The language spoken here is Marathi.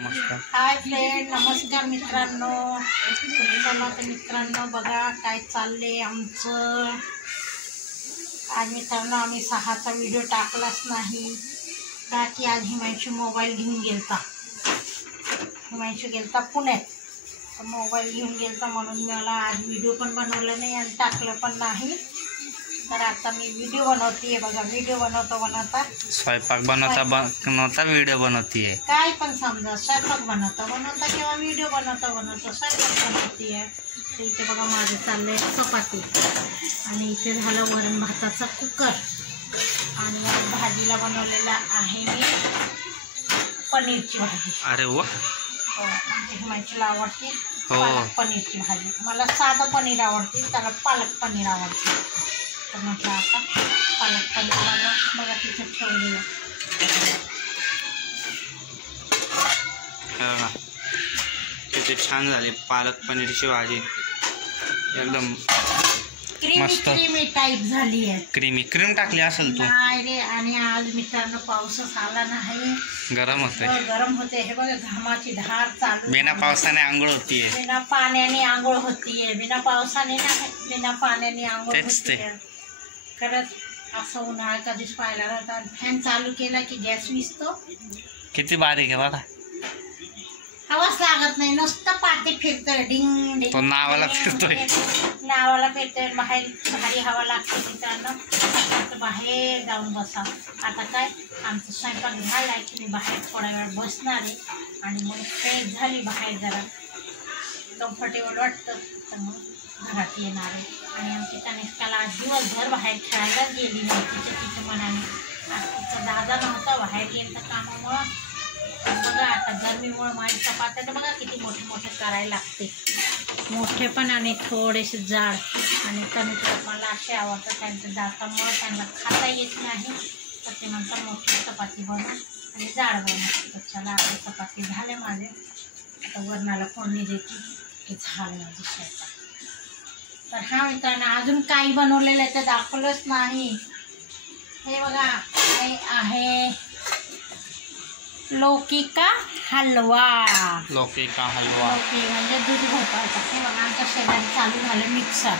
नमस्कार. हाय फ्रेंड, नमस्कार मित्रांनो. चला तर मित्रांनो, बघा काय चाललंय आमचं. आज मित्रांनो आम्ही 6चा व्हिडिओ टाकलाच नाही का की आज हिमांशू मोबाईल घेऊन गेलता. हिमांशू गेलता पुण्यात, तर मोबाईल घेऊन गेलता म्हणून मला आज व्हिडिओ पण बनवला नाही आणि टाकलं पण नाही. तर आता मी व्हिडिओ बनवते. बघा, व्हिडिओ बनवता स्वयंपाक बनवता व्हिडिओ बनवतीये. काय पण समजा, स्वयंपाक बनवता किंवा व्हिडिओ बनवता स्वयंपाक बनवते. तर इथे बघा माझं चाललंय चपाती आणि इथे झालं वरण भाताचा कुकर आणि भाजीला बनवलेला आहे मी पनीरची भाजी. अरे वा, आमच्या हिमाचीला आवडते हो. पालक पनीरची भाजी. मला साधं पनीर आवडते, त्याला पालक पनीर आवडते. तर म्हटलं आता पालक पनीर बघा तिथे ठेवलेलं. किती छान झाली पालक पनीरची भाजी, एकदम मस्त क्रीमी टाईप झाली आहे. क्रीम टाकली असेल तू. नाही रे, आणि आज मित्रांनो पाऊसच आला नाही, गरम होते. गरम होते. हे बघा घामाची धार चालू. बिना पावसाने आंघोळ होतीये, बिना पाण्याने आंघोळ होतीये. बिना पावसाने नाही, बिना पाण्याने आंघोळ होतीये. खरंच असं उन्हाळा कधीच पाहिला नव्हता. फॅन चालू केला की गॅस विजतो. किती बारीक आहे बघा. हवाच लागत नाही, नुसतं पाठी फिरतोय डिंग डिंग. तो नावाला फिरतोय. नावाला फिरतोय. बाहेर भारी हवा लागते मित्रांनो. बाहेर जाऊन बसा. आता काय आमचं स्वयंपाक झालाय की मी बाहेर थोडा वेळ बसणार आहे आणि मग फ्रेश झाली बाहेर जरा कम्फर्टेबल वाटतं तर मग घरात येणार आहे. आणि आमची तनिष्काला आज दिवसभर बाहेर खेळायला गेली नव्हती तिच्या मनाने. आज तिचा दादा नव्हता, बाहेर गेलं तर कामामुळं. बघा आता गरमीमुळे माझी चपात्या तर बघा किती मोठे मोठे करायला लागते. मोठे पण आणि थोडेसे जाड. आणि तनिष्का मला असे आवडतात, त्यांच्या दातामुळं त्यांना खाता येत नाही, तर ते नंतर मोठी चपाती बनवून आणि जाड बनवतात. तर चला आता चपाती झाले माझे. आता वरणाला फोडणी देते की झालं माझं स्वयंपाक. तर हा मित्रांनो, अजून काही बनवलेलं आहे ते दाखवलंच नाही. हे बघा काय आहे, लौकी का हलवा. लौकी का हलवा, लौकी म्हणजे दूध भोपळाचा. हे बघा आमच्या शेजारी चालू झालं मिक्सर.